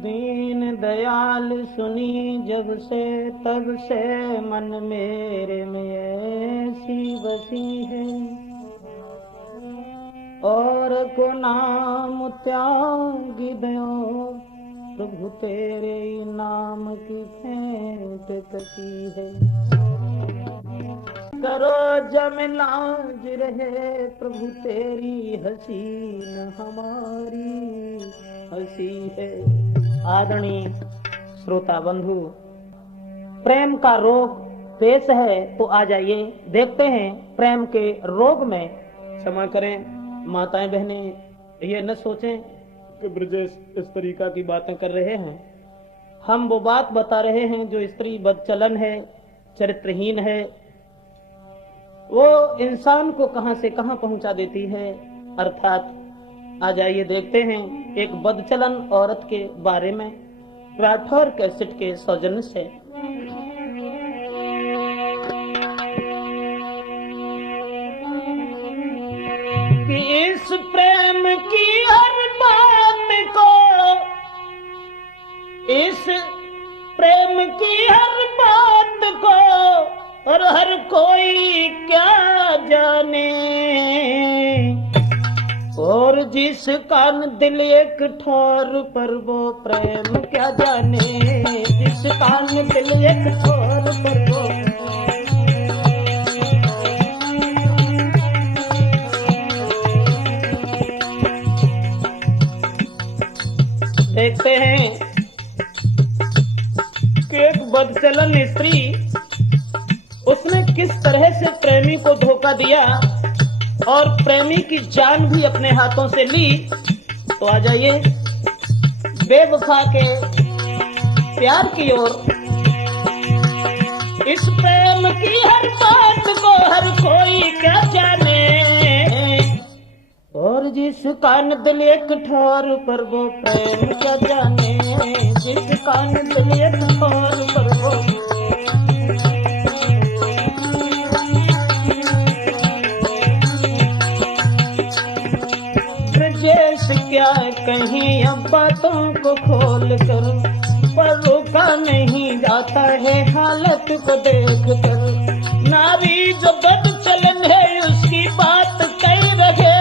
दीन दयाल सुनी जब से तब से मन मेरे में ऐसी बसी है, और को नाम त्यागी दो प्रभु तेरे नाम की फेंट कसी है। करो जमलाज रहे प्रभु तेरी हसीन हमारी हसी है। आदरणीय श्रोता बंधु, प्रेम का रोग पेश है तो आ जाइए देखते हैं प्रेम के रोग में। क्षमा करें माताएं बहनें, ये न सोचें कि ब्रजेश इस तरीका की बातें कर रहे हैं। हम वो बात बता रहे हैं जो स्त्री बदचलन है, चरित्रहीन है, वो इंसान को कहां से कहां पहुंचा देती है। अर्थात आ जाइए देखते हैं एक बदचलन औरत के बारे में राठौर कैसेट के सौजन्य से। कि इस प्रेम की हर बात को, इस प्रेम की हर बात को और हर कोई क्या जाने, और जिसका दिल एक ठोर पर वो प्रेम क्या जाने, जिसका दिल एक ठोर पर वो। देखते हैं कि एक बदचलन स्त्री, उसने किस तरह से प्रेमी को धोखा दिया और प्रेमी की जान भी अपने हाथों से ली। तो आ जाइए बेवफा के प्यार की ओर। इस प्रेम की हर बात को हर कोई क्या जाने, और जिस कान दिल एक ठोर पर वो प्रेम क्या जाने, जिस कान दिल एक ठोर पर वो। क्या कहीं अब बातों को खोल कर, पर रोका नहीं जाता है हालत को देख कर। नारी जो बदचलन है उसकी बात कह रहे,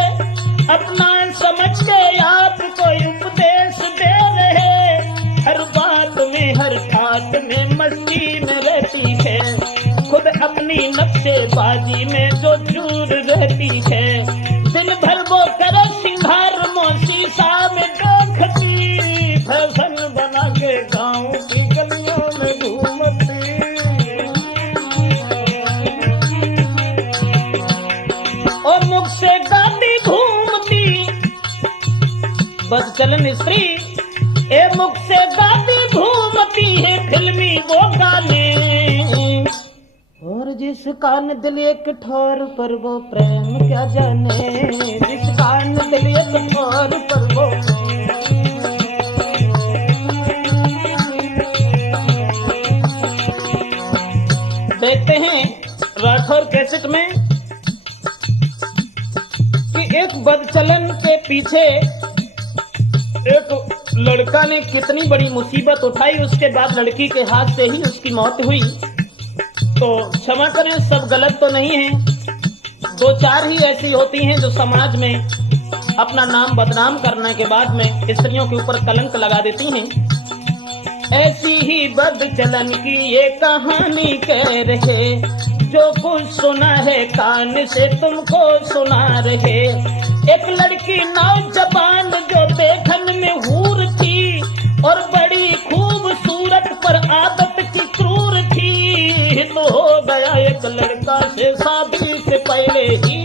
अपना समझ के आप कोई उपदेश दे रहे। हर बात में हर ठाट में मस्ती में रहती है, खुद अपनी नक्शेबाजी में जो चूर रहती है। दिन भर वो करो सिंगार मोसी में देखती, फैशन बना के गाँव की गलियों में घूमती। और मुख से गाती घूमती बदचलन स्त्री, ए मुख से गाती घूमती है फिल्मी वो गाने, और जिस कान दिल एक ठोर पर वो प्रेम क्या जाने, जिस कान दिल एक ठोर पर वो। देखते हैं राठौर कैसेट में कि एक बदचलन के पीछे एक लड़का ने कितनी बड़ी मुसीबत उठाई, उसके बाद लड़की के हाथ से ही उसकी मौत हुई। तो क्षमा करें, सब गलत तो नहीं है, दो चार ही ऐसी होती हैं जो समाज में अपना नाम बदनाम करने के बाद में स्त्रियों के ऊपर कलंक लगा देती हैं। ऐसी ही बदचलन की ये कहानी कह रहे, जो कुछ सुना है कान से तुमको सुना रहे। एक लड़की नौजवान जो देखन में हूर थी और बड़ी खूबसूरत पर आदत की क्रूर थी, तो हो गया एक लड़का से शादी से पहले ही,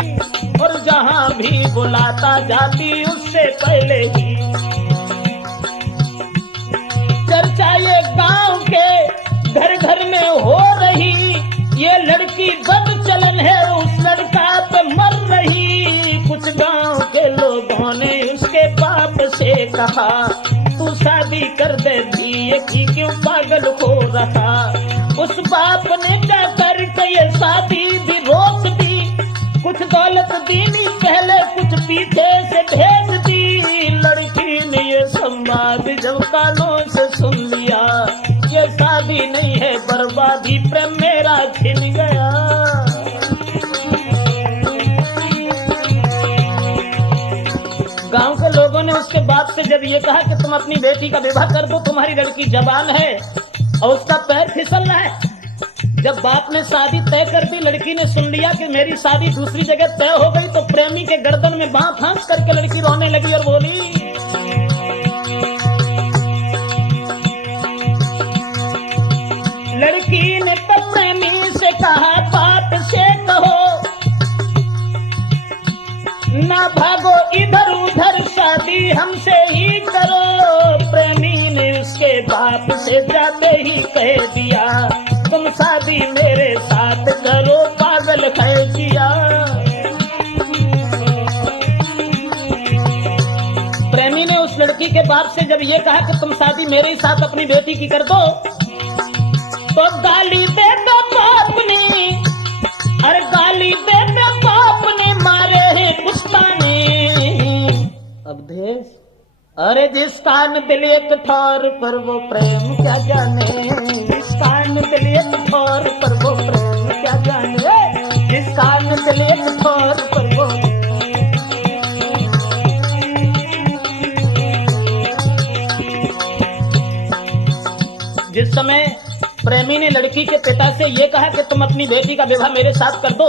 और जहाँ भी बुलाता जाती उससे पहले ही। चर्चा ये गांव के घर घर में हो रही, ये लड़की बदचलन है उस लड़का पे मर रही। कुछ गांव के लोगों ने उसके बाप से कहा, तू शादी कर दे दिए कि क्यों पागल हो रहा। उस बाप ने क्या कर के ये शादी भी रोक दी। कुछ पीछे से भेज दी। लड़की ने ये संवाद जब कानों से सुन लिया, ये शादी नहीं है बर्बादी, प्रेम मेरा छिन गया। गांव के लोगों ने उसके बाप से जब ये कहा कि तुम अपनी बेटी का विवाह कर दो, तुम्हारी लड़की जवान है और उसका पैर फिसल रहा है। जब बाप ने शादी तय कर दी, लड़की ने सुन लिया कि मेरी शादी दूसरी जगह तय हो गई, तो प्रेमी के गर्दन में बांह फांस करके लड़की रोने लगी और बोली, लड़की ने तब प्रेमी से कहा, बाप से कहो ना भागो इधर उधर, शादी हमसे ही करो। प्रेमी ने उसके बाप से जाते ही कह दिया, तुम शादी मेरे साथ करो, पागल कह दिया। प्रेमी ने उस लड़की के बाप से जब ये कहा कि तुम शादी मेरे ही साथ अपनी बेटी की कर दो, तो गाली दे दो बाप ने, अरे गाली दे दो बाप ने, मारे हैं पुस्ताने। अब देश, अरे जिस कान दिल एक ठौर पर वो प्रेम क्या जाने, जिस कान दिल एक ठौर पर वो प्रेम क्या जाने, जिस कान दिल एक ठौर पर वो। जिस समय प्रेमी ने लड़की के पिता से ये कहा कि तुम अपनी बेटी का विवाह मेरे साथ कर दो,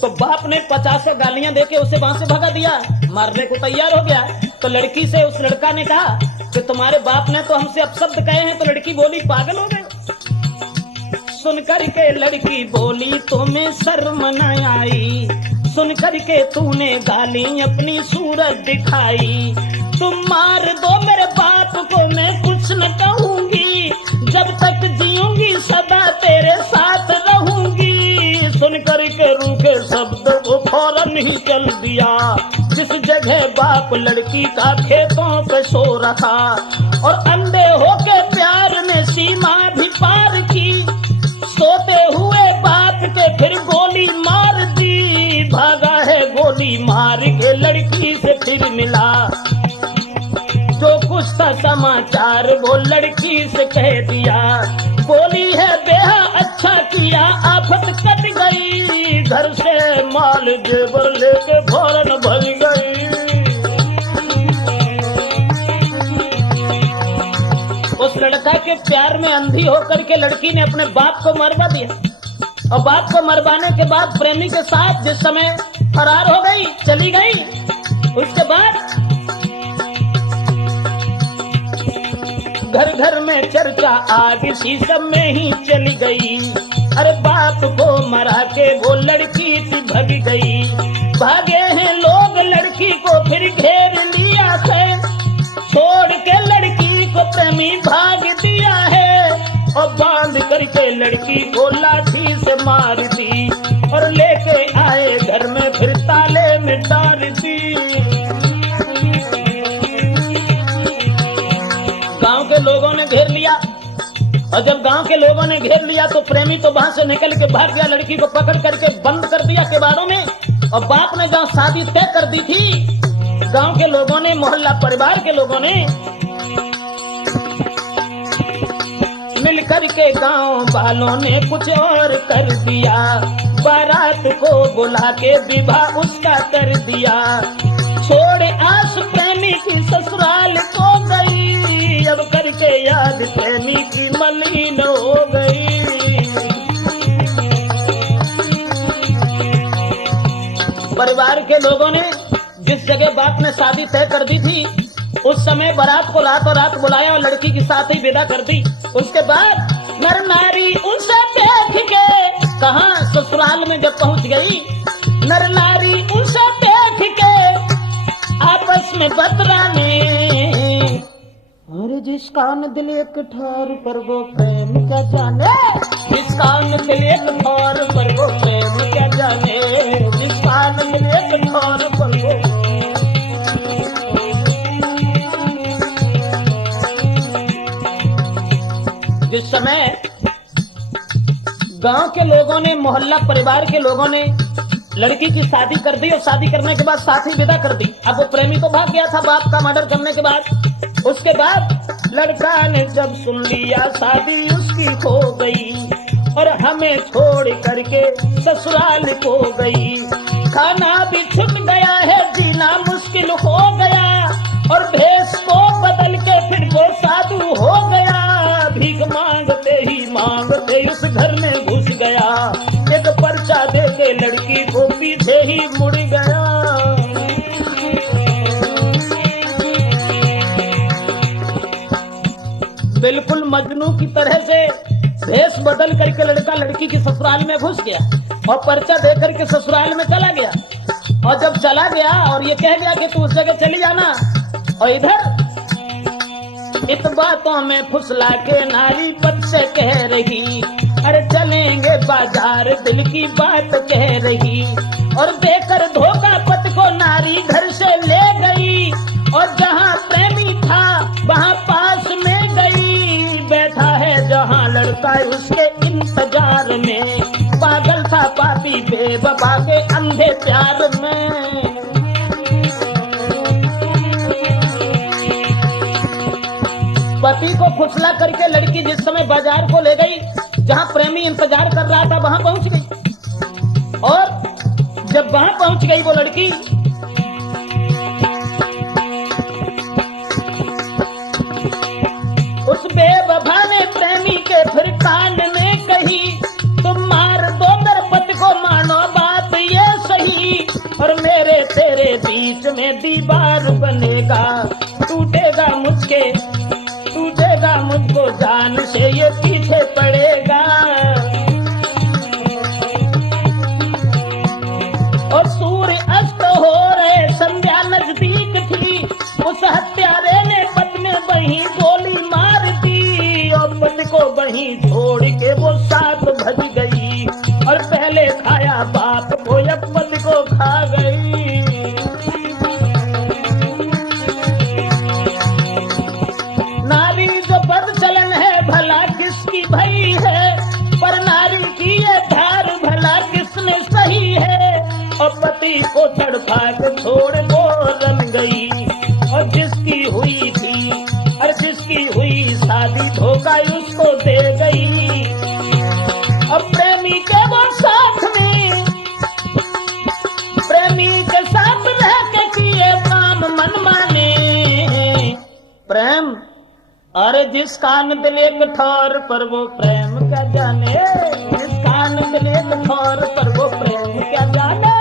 तो बाप ने 50 गालियां देके उसे वहां से भगा दिया, मारने को तैयार हो गया। तो लड़की से उस लड़का ने कहा कि तुम्हारे बाप ने तो हमसे अपशब्द कहे हैं। तो लड़की बोली, पागल हो गए। सुनकर के लड़की बोली, तुम्हें शर्म न आई, सुनकर के तूने गाली अपनी सूरत दिखाई। तुम मार दो मेरे बाप को, मैं कुछ न कहूंगी, जब तक जीऊंगी सदा तेरे साथ रहूंगी। सुनकर के रूखे शब्द को फौरन ही चल दिया। जिस जगह बाप लड़की का खेतों पे सो रहा, और अंधे होके प्यार ने सीमा भी पार की। सोते हुए बाप के फिर गोली मार दी, भागा है गोली मार के लड़की से फिर मिला। जो कुछ था समाचार वो लड़की से कह दिया, बोली है बेहा अच्छा किया, आफत कट गई, घर से माल जेवर लेके फौरन भग गई। उस लड़का के प्यार में अंधी होकर के लड़की ने अपने बाप को मरवा दिया, और बाप को मरवाने के बाद प्रेमी के साथ जिस समय फरार हो गई, चली गई, उसके बाद घर घर में चर्चा आग सी सब में ही चली गई। अरे बाप को मरा के वो लड़की थी भग गई। भागे हैं लोग लड़की को फिर घेर लिया है, छोड़ के लड़की को प्रेमी भाग दिया है, और बांध करके लड़की को लाठी से मार दी, और लेके आए घर में फिर ताले में डाल दी। गांव के लोगों ने घेर लिया, और जब गांव के लोगों ने घेर लिया तो प्रेमी तो वहां से निकल के भाग गया। लड़की को पकड़ करके बंद कर दिया किवाड़ों में, और बाप ने जहां शादी तय कर दी थी, गांव के लोगों ने, मोहल्ला परिवार के लोगों ने मिलकर के गांव वालों ने कुछ और कर दिया। बारात को बुला के विवाह उसका कर दिया। छोड़ आस प्रेमी की ससुराल को गई, अब करके याद प्रेमी की मलिन हो गई। परिवार के लोगों ने जिस जगह बाप ने शादी तय कर दी थी, उस समय बारात को रातों रात बुलाया और लड़की के साथ ही विदा कर दी। उसके बाद नर नारी उसे देख के, कहा ससुराल में जब पहुंच गई, नर नारी उसे देख के आपस में बतराने, और जिस कान दिल एक ठौर पर वो प्रेम क्या जाने, जिस कान दिल एक ठौर पर वो प्रेम क्या जाने, जिस कान दिल एक ठौर पर वो। जिस समय गांव के लोगों ने, मोहल्ला परिवार के लोगों ने लड़की की शादी कर दी और शादी करने के बाद साथी विदा कर दी। अब वो प्रेमी तो भाग गया था बाप का मर्डर करने के बाद। उसके बाद लड़का ने जब सुन लिया शादी उसकी हो गई और हमें छोड़ करके ससुराल को गई। खाना भी छूट गया है, जीना मुश्किल हो गया और भेष को बदल के फिर वो साधु हो गया। भीख मांगते ही मांगते उस घर में घुस गया, एक पर्चा दे के लड़की को पीछे ही मुड़ गया। बिल्कुल मजनू की तरह से भेष बदल करके लड़का लड़की की ससुराल में घुस गया और पर्चा दे करके ससुराल में चला गया। और जब चला गया और ये कह गया कि तू उस जगह चली जाना, और इधर इत बातों में फुसला के नारी पद से कह रही, अरे चलेंगे बाजार दिल की बात कह रही। और देकर धोखा पत को नारी घर से ले गई और जहाँ प्रेमी था वहाँ पास में गई। बैठा है जहाँ लड़का उसके इंतजार में, पागल था पापी बेवफा के अंधे प्यार में। पति को फुसला करके लड़की जिस समय बाजार को ले गई, जहाँ प्रेमी इंतजार कर रहा था वहाँ पहुँच गई। और जब वहाँ पहुँच गई वो लड़की, उस बेवफा ने प्रेमी के फिर कान में कही, तुम मार दो मेरे पति को, मानो बात ये सही। और मेरे तेरे बीच में दीवार बनेगा, टूटेगा मुझको जान से ये पीछे पड़ेगा। और सूर्य अस्त हो रहे, संध्या नजदीक थी, उस हत्यारे ने पति में वहीं गोली मार दी और पति को वहीं छोड़ के वो साथ भज गई। और पहले खाया बाप को या पति को खा गई। नारी जो बदचलन है भला किसकी भई है, पर नारी की ये धार भला किसने सही है। और पति को तड़पा के छोड़ वो रन गई, और जिसकी हुई थी और जिसकी हुई शादी धोखा उसको दे गई। अब प्रेमी के वो साथ में, प्रेमी के साथ रह के किए काम मन माने। प्रेम अरे जिस कान दिल एक ठौर पर वो प्रेम क्या जाने, जिस कान दिल एक ठौर पर वो प्रेम क्या जाने।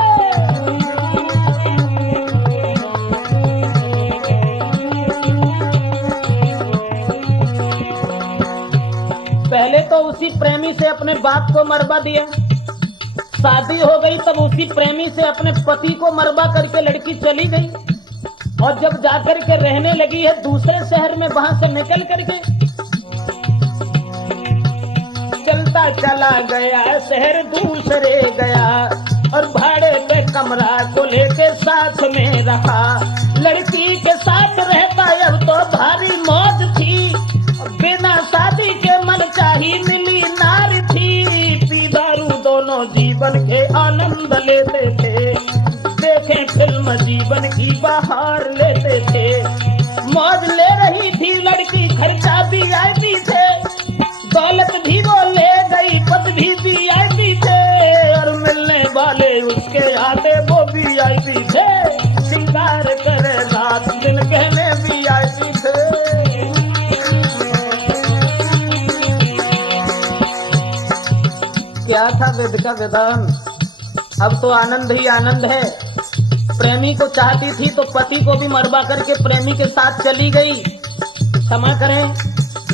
पहले तो उसी प्रेमी से अपने बाप को मरवा दिया, शादी हो गई तब उसी प्रेमी से अपने पति को मरवा करके लड़की चली गई। और जब जाकर के रहने लगी है दूसरे शहर में, वहां से निकल करके चलता चला गया शहर दूसरे गया और भाड़े पे कमरा को लेके साथ में रहा। लड़की के साथ रहता अब तो भारी मौज थी, बिना शादी के मन चाही मिली नार थी। पी दारू दोनों जीवन के आनंद लेते थे, देखें फिल्म जीवन की बाहर लेते थे। मौज ले रही थी लड़की, खर्चा भी आई थे, दौलत भी वो ले गई, पद भी VIP थे। और मिलने वाले उसके आते वो VIP थे, श्रृंगार करे रात दिन कहने VIP थे। क्या था वेद का विधान, अब तो आनंद ही आनंद है। प्रेमी को चाहती थी तो पति को भी मरवा करके प्रेमी के साथ चली गई। क्षमा करें,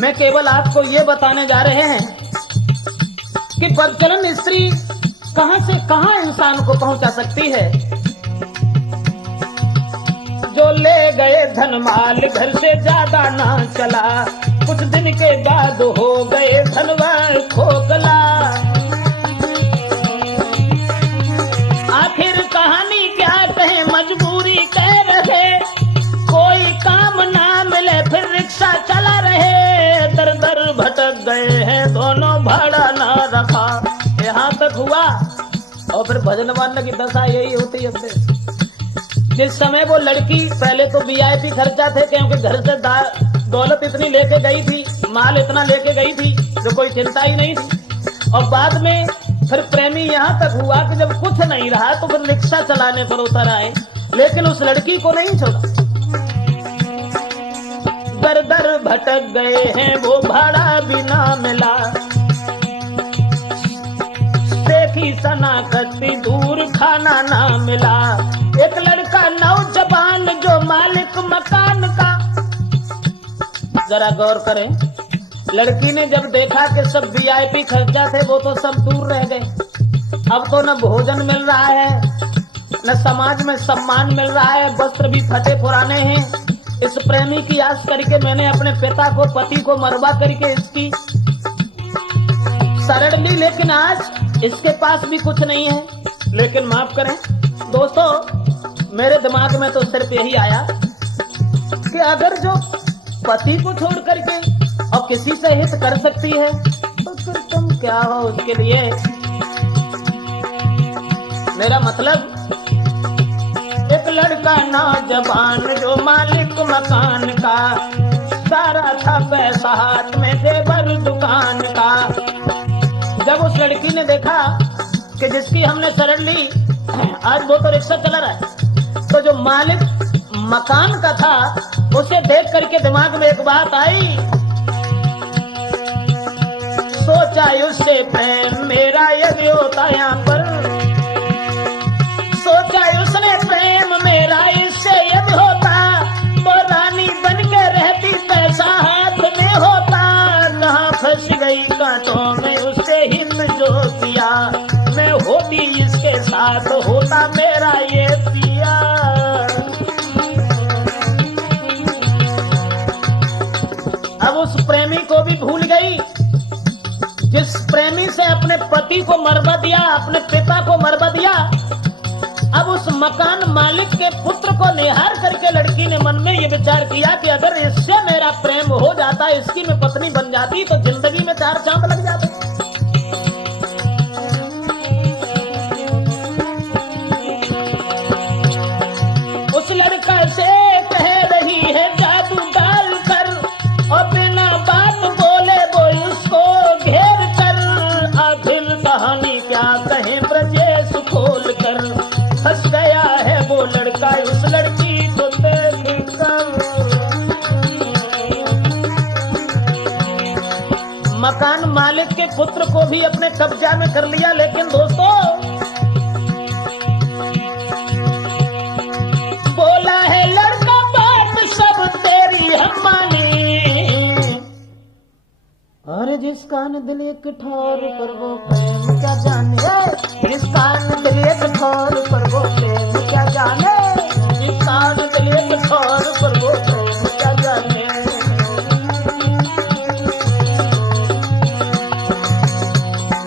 मैं केवल आपको ये बताने जा रहे हैं कि बदचलन स्त्री कहां से कहां इंसान को पहुंचा सकती है। जो ले गए धन माल घर से ज्यादा ना चला, कुछ दिन के बाद हो गए धनवान खोखला। आखिर कहानी क्या कहे, मजबूरी कह रहे, कोई काम ना मिले फिर रिक्शा चला रहे। दर दर भटक गए हैं दोनों, भाड़ा ना रखा। यहाँ तक हुआ और फिर भजन वाले की दशा यही होती है। जिस समय वो लड़की, पहले तो वीआईपी खर्चा थे क्योंकि घर से दौलत इतनी लेके गई थी, माल इतना लेके गई थी जो कोई चिंता ही नहीं थी। और बाद में फिर प्रेमी यहाँ तक हुआ कि जब कुछ नहीं रहा तो फिर रिक्शा चलाने पर उतर आए, लेकिन उस लड़की को नहीं छोड़ा। दर दर भटक गए हैं वो भाड़ा भी ना मिला, देखी शनाख्ती दूर खाना ना मिला। एक लड़का नौजवान जो मालिक मकान का, जरा गौर करें, लड़की ने जब देखा कि सब वीआईपी खर्चा थे वो तो सब दूर रह गए, अब तो न भोजन मिल रहा है न समाज में सम्मान मिल रहा है, वस्त्र भी फटे पुराने हैं। इस प्रेमी की आस करके मैंने अपने पिता को, पति को मरवा करके इसकी शरण ली, लेकिन आज इसके पास भी कुछ नहीं है। लेकिन माफ करें दोस्तों, मेरे दिमाग में तो सिर्फ यही आया कि अगर जो पति को छोड़ करके और किसी से हित कर सकती है तो फिर तुम क्या हो उसके लिए। मेरा मतलब, एक लड़का नौजवान जो मालिक मकान का, सारा था पैसा हाथ में जेवर दुकान का। जब उस लड़की ने देखा कि जिसकी हमने शरण ली आज वो तो रिक्शा चला रहा है, तो जो मालिक मकान का था उसे देख करके दिमाग में एक बात आई, सोचा उससे प्रेम मेरा यदि होता यहाँ पर, सोचा उसने प्रेम मेरा इससे यदि होता तो रानी बन के रहती, पैसा हाथ में होता। कहाँ फंस गई कांटों में उससे हित जो किया, मैं होती इसके साथ होता मेरा ये पिया। अब उस प्रेमी को भी भूल गई, जिस प्रेमी से अपने पति को मरवा दिया, अपने पिता को मरवा दिया। अब उस मकान मालिक के पुत्र को निहार करके लड़की ने मन में ये विचार किया कि अगर इससे मेरा प्रेम हो जाता, इसकी मैं पत्नी बन जाती तो जिंदगी में 4 चांद लग जाते। उस लड़का से कह रही है जादू डाल कर, और बिना बात बोले वो उसको घेर कर। आखिर कहानी क्या कहें ब्रजेश खोल कर, फंस गया है वो लड़का उस लड़की को देखकर। मकान मालिक के पुत्र को भी अपने कब्जा में कर लिया, लेकिन दोस्तों बोला है लड़का बात सब तेरी हम मानी, और जिस कान दिल एक ठोर पर वो प्रेम क्या जाने, जिस कान दिल एक ठोर पर वो प्रेम क्या जाने, जिस कान दिल एक ठोर पर वो प्रेम क्या जाने।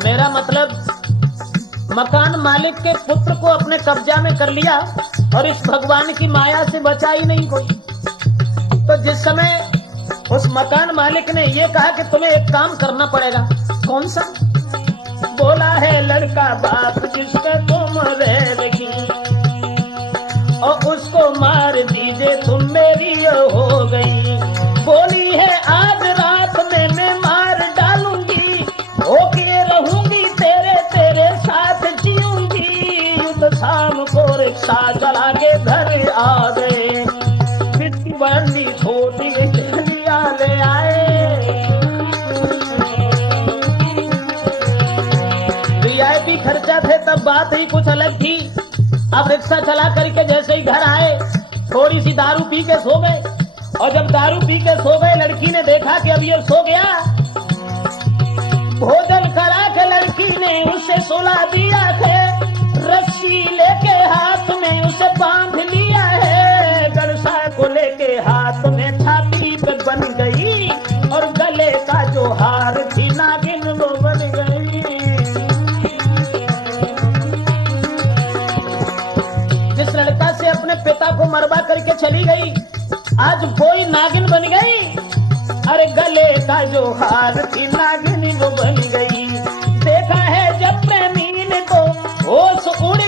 मेरा मतलब, मकान मालिक के पुत्र को अपने कब्जा में कर लिया और इस भगवान की माया से बचा ही नहीं कोई। तो जिस समय उस मकान मालिक ने ये कहा कि तुम्हें एक काम करना पड़ेगा, कौन सा? बोला है लड़का बाप जिसके तुम रहेगी, और उसको मार दीजिए तुम मेरी हो गई। बोली है आज रात में मैं मार डालूंगी, होके रहूंगी तेरे तेरे साथ जीऊंगी। तो शाम को रिक्शा चला के घर आ गए, पिट्टी बंदी छोटी लिया ले आए। वीआईपी खर्चा थे तब बात ही कुछ अलग थी। अब रिक्शा चला करके जैसे ही घर आए, थोड़ी सी दारू पी के सो गए, और जब दारू पी के सो गए लड़की ने देखा कि अब ये सो गया, भोजन करा के लड़की ने उसे सुला दिया है, रस्सी लेके हाथ में उसे बांध लिया है, गरसा को लेके हाथ में छाती पे बन गई, और गले का जो हार थी नागिन वो बन गई। जिस लड़का से अपने पिता को मरवा करके चली गई, आज कोई नागिन बन गई। अरे गले का जो हार थी नागिन वो बन गई। देखा है जब प्रेमी ने तो होश उड़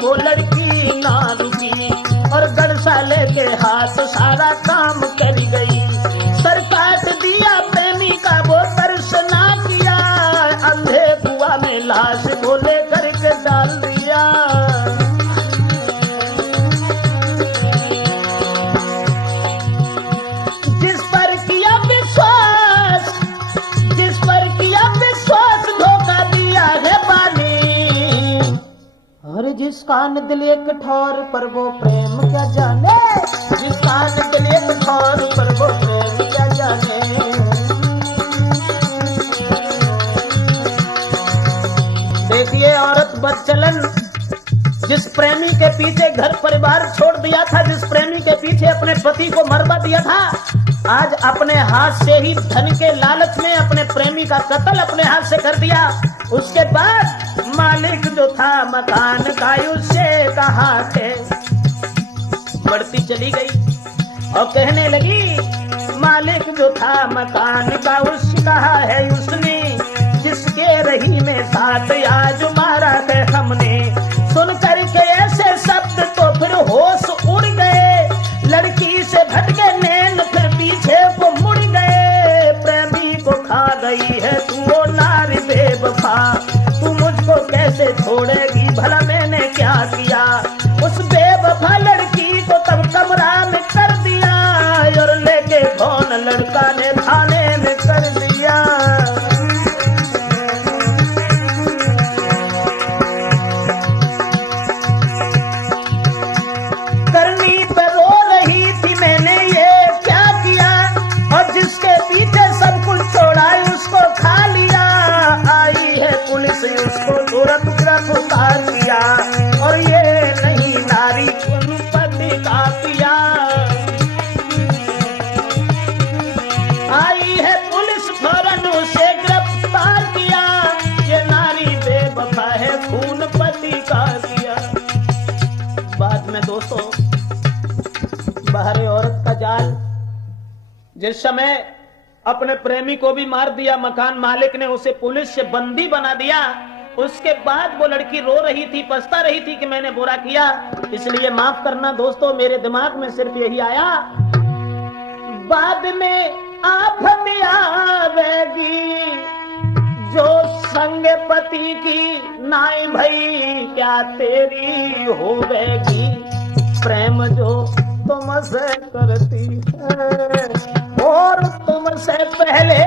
वो लड़की ना रुकी और गड़सा लेके हाथ सारा काम कर गई। सर काट दिया प्रेमी का वो तरस ना किया, अंधे कुआं में लाश को लेकर के डाल दिया। जिस पर किया विश्वास धोखा दिया है बानी, और जिस कान दिल एक ठौर पर वो प्रेम क्या जाने, जिस कान दिल एक ठौर पर वो प्रेम क्या जाने। देखिए औरत बदचलन, जिस प्रेमी के पीछे घर परिवार छोड़ दिया था, जिस प्रेमी के पीछे अपने पति को मरवा दिया था, आज अपने हाथ से ही धन के लालच में अपने प्रेमी का कत्ल अपने हाथ से कर दिया। उसके बाद मालिक जो था मकान का उससे कहा थे, बढ़ती चली गई और कहने लगी मालिक जो था मकान का उससे कहा है उसने, जिसके रही में साथ आज मारा है हमने। सुन करके ऐसे शब्द तो फिर होश उड़ गए, लड़की से भटके नैन फिर पीछे को मुड़ गए। प्रेमी को खा गई है तू वो नारी बेवफा, तू मुझको कैसे छोड़ेगी भला मैंने क्या किया। उस बेवफा लड़की को तब कमरा में कर दिया और लेके कौन लड़का ने थाने में कर दिया। करनी पे रो रही थी मैंने ये क्या किया, और जिसके पीछे सब कुछ छोड़ा उसको खा लिया। आई है पुलिस उसको तुरंत गिरफ्तार किया, और ये नहीं नारी पति का किया। आई है पुलिस फौरन उसे गिरफ्तार किया, ये नारी बेवफा है खून पति का किया। बाद में दोस्तों बाहरी औरत का जाल, जिस समय अपने प्रेमी को भी मार दिया, मकान मालिक ने उसे पुलिस से बंदी बना दिया। उसके बाद वो लड़की रो रही थी, पछता रही थी कि मैंने बुरा किया, इसलिए माफ करना दोस्तों, मेरे दिमाग में सिर्फ यही आया, बाद में आफत आवेगी जो संग पति की नाई भई क्या तेरी होवेगी। प्रेम जो तुमसे करती है और तुमसे पहले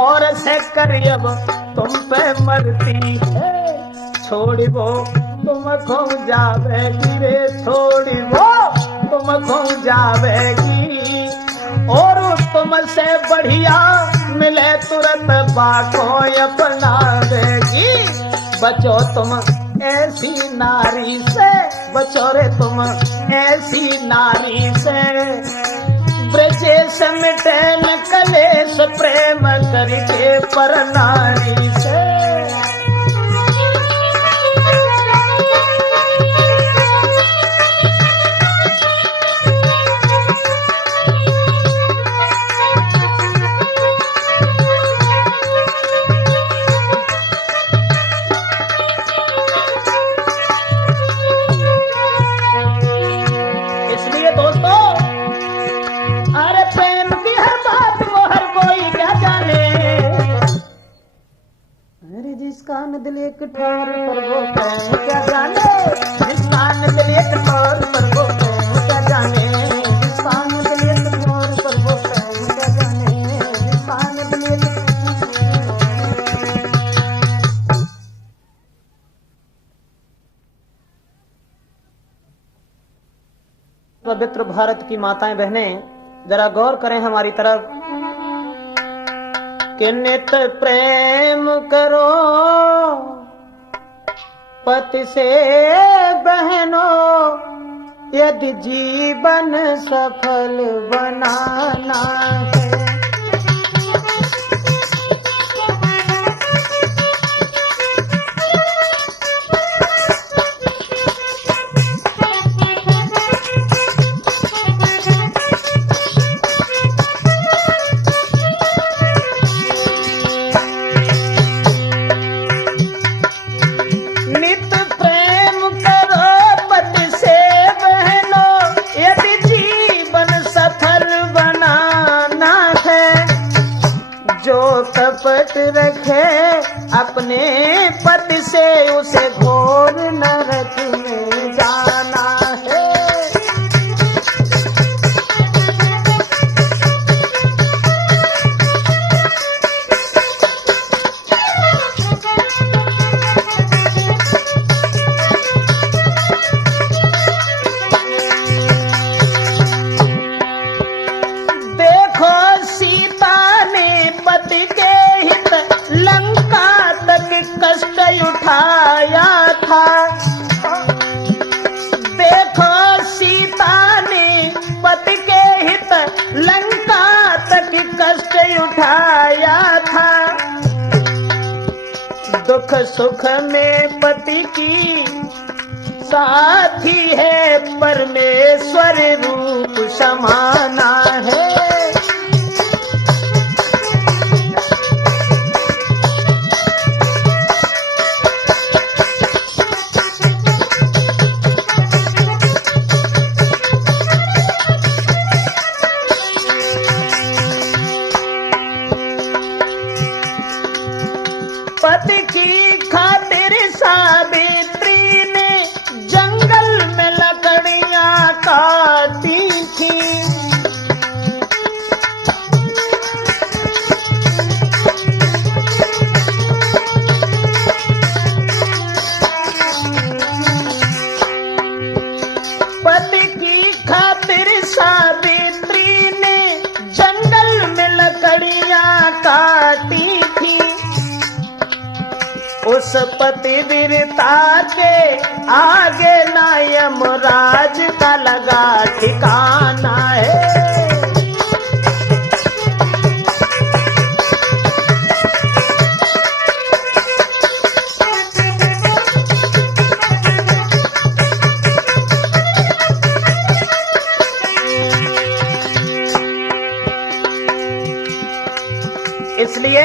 और से करीब तुम पे मरती है, छोड़ी वो तुम खो जावेगी रे, छोड़ी वो तुम खो जावेगी। और तुमसे बढ़िया मिले तुरंत बातों अपना देगी। बचो तुम ऐसी नारी से, बचो रे तुम ऐसी नारी से, ब्रजेश मिटे न कलेश प्रेम करके पर नारी से। जिसका दिल एक ठोर पर वो प्रेम क्या जाने, जिसका दिल एक ठोर पर वो प्रेम क्या जाने, जिसका दिल एक ठोर पर वो प्रेम क्या जाने, जिसका दिल एक। पवित्र भारत की माताएं बहनें जरा गौर करें हमारी तरफ कि नित प्रेम करो पति से बहनों, यदि जीवन सफल बनाना है। नित प्रेम करो रखे अपने पति से, उसे घोर नरक में जाना है। कष्ट उठाया था, देखो सीता ने पति के हित लंका तक कष्ट उठाया था। दुख सुख में पति की साथी है, परमेश्वर रूप समाना है। पति की खातिर सावित्री ने जंगल में लकड़ियां काटी थी। पति की खातिर सावित्री ने जंगल में लकड़ियां काटी थी। उस पतिव्रता के आगे ना यमराज का लगा ठिकाना है। इसलिए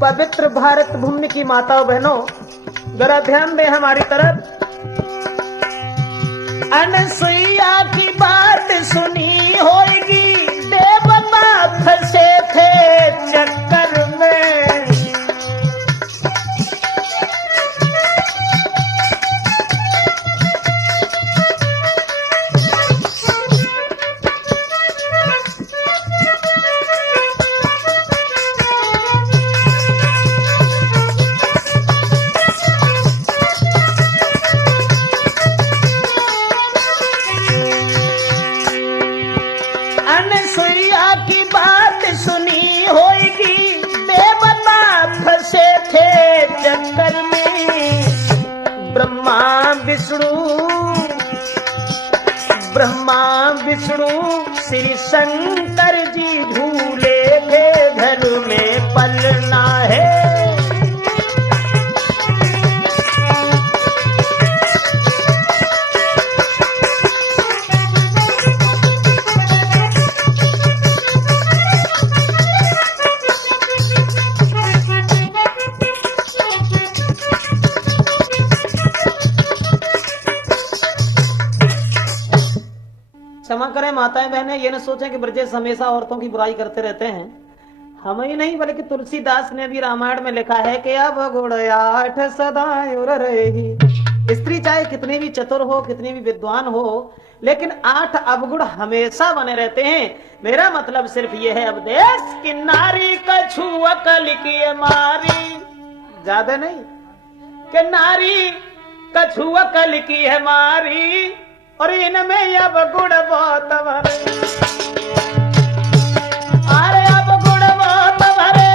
पवित्र भारत भूमि की माताओं बहनों, जरा ध्यान दें हमारी तरफ। अनसुईया की बात सुनी होगी, देवता फंसे थे चक्कर में। अनसुईया की बात सुनी होगी, देवता फंसे थे चक्कर में। ब्रह्मा विष्णु श्री शंकर जी झूले थे, घर में पलना है। क्षमा करें माताएं बहनें, ये न सोचें कि ब्रजेश हमेशा औरतों की बुराई करते रहते हैं। हम ही नहीं बल्कि तुलसीदास ने भी रामायण में लिखा है कि अब गुण 8 सदा उर रहेगी। स्त्री चाहे कितनी भी चतुर हो, कितनी भी विद्वान हो, लेकिन 8 अवगुण हमेशा बने रहते हैं। मेरा मतलब सिर्फ ये है अब देश की नारी कछुआ कल की मारी, ज्यादा नहीं, कि नारी कछुआ कल की है मारी, और इनमें अब गुण बहुत भरे, अरे अब गुण बहुत भरे,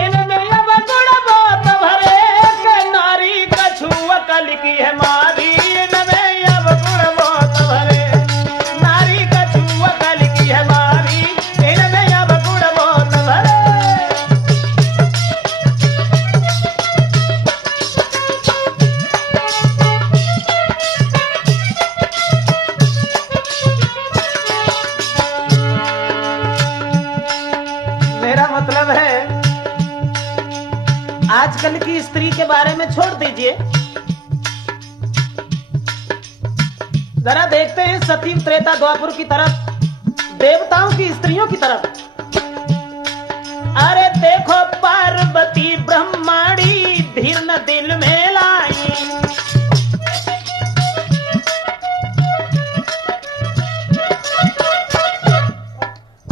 इनमें अब गुण बहुत भरे, कि नारी कछुआ कल की है मारी, इनमें अब गुण बहुत भरे, नारी कछुआ कल की है मारी, इनमें अब गुण बहुत भरे। मतलब है आजकल की स्त्री के बारे में छोड़ दीजिए, जरा देखते हैं सती त्रेता द्वापर की तरफ, देवताओं की स्त्रियों की तरफ। अरे देखो पार्वती ब्रह्माणी धीर न दिल में लाई।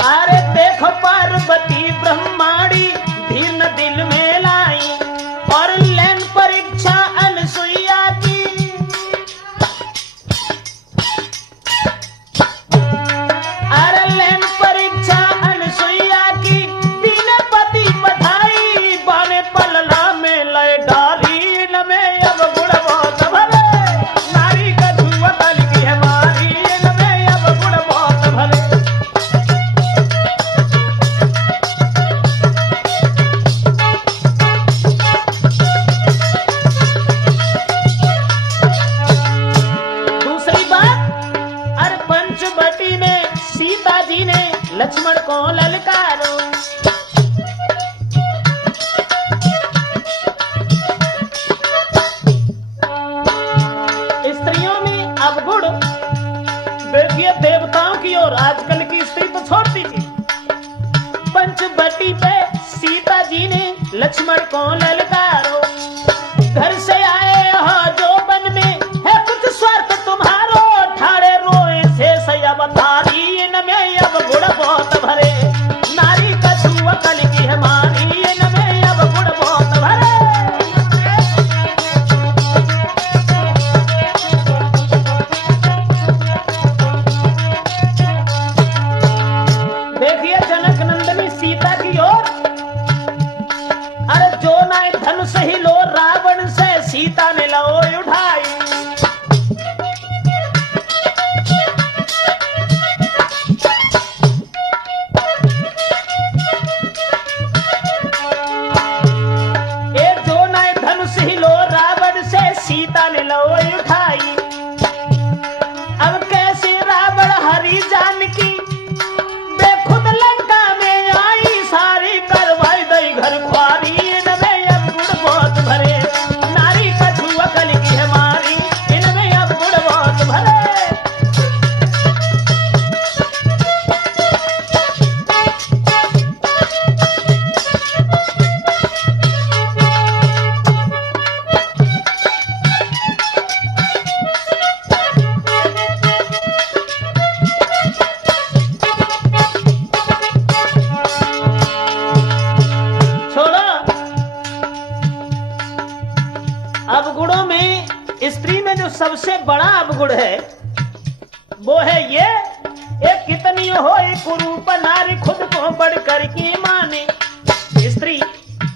अरे देखो पार्वती ब्रह्माणी धीर न दिल में लाई और लेन परीक्षा अनसुईया की। अरे लेन परीक्षा अनसुईया की दीन पति बधाई बाने पलना में लय डाली न में अब गुण बहुत भले नारी का धुआ कल की है मारी न में अब गुण बहुत भले। दूसरी बात, अरे पंचवटी में सीता जी ने लक्ष्मण को ललकारो। स्त्रियों में अवगुण देखिए देवताओं की और आजकल की स्त्री तो छोड़ दीजिए। पंचवटी पे सीता जी ने लक्ष्मण को ललकारो। घर से आए हो जो वन में है कुछ स्वार्थ तुम्हारो ठाड़े रोए से सयावतारी न में अब गुण बहुत भरे नारी का छुआ कल की हमारी न में अब गुण बहुत भरे। देखिए जनक नंदनी सीता की ओर, अरे जो नाय धनुष ही लो रावण से सीता ने लो उठाई। ए जो नाय धनुष ही लो रावण से सीता ने लो उठाई। अब कैसे रावण हरि जानकी बेखुद लंका में आई सारी करवाई दई घर ख्वारी न में अब गुण बहुत भरे नारी का छुआ कल की है मारी इनमें अब गुण बहुत भरे। छोड़ो, अवगुणों में स्त्री में जो सबसे बड़ा अवगुण है वो है ये, एक कितनी हो कुरूप नारी खुद को बढ़कर के माने। स्त्री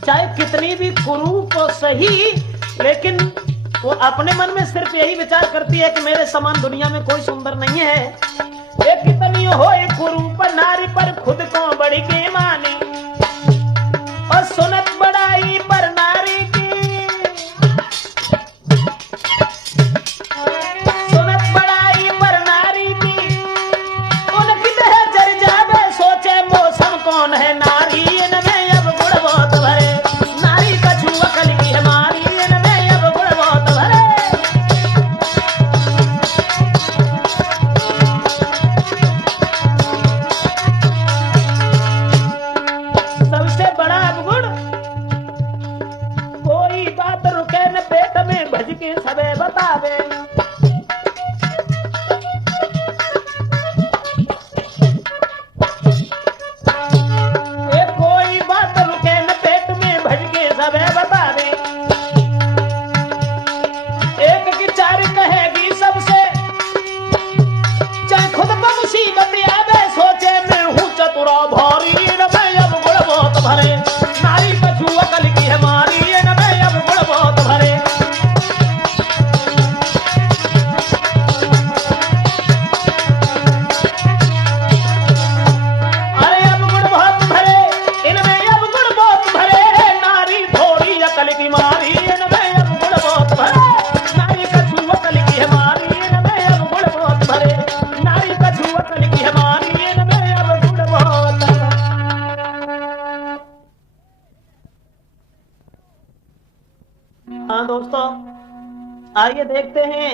चाहे कितनी भी कुरूप हो सही, लेकिन वो अपने मन में सिर्फ यही विचार करती है कि मेरे समान दुनिया में कोई सुंदर नहीं है। एक कितनी हो कुरूप नारी पर खुद को बढ़ के माने और सुनत बड़ाई पर नारी की, सुनत बड़ाई पर नारी की उनकी देह जर जावे सोचे मौसम कौन है नारी इनमें अब गुण बहुत भरे नारी का छुआ कल की हमारी इनमें अब गुण बहुत भरे। सबसे बड़ा अवगुण, कोई बात रुके न पेट में भज के सबे बतावे। ये कोई बात रुके न पेट में भज के सबे बतावे। एक की चार कहेगी सबसे चाहे खुद को मुसीबत आवे सोचे मैं हूँ चतुरा भारी न मैं अब गुण बहुत भरे नारी का छुआ कल की है मारी न मैं अब गुण बहुत भरे। अरे अब गुण बहुत भरे इनमें अब गुण बहुत भरे नारी थोड़ी अकल की मारी इनमें अब गुण बहुत भरे नारी का छुआ कल की है मारी इनमें अब गुण बहुत भरे नारी का छुआ कल की है मारी इनमें अब गुण बहुत भरे। हाँ दोस्तों, आइए देखते हैं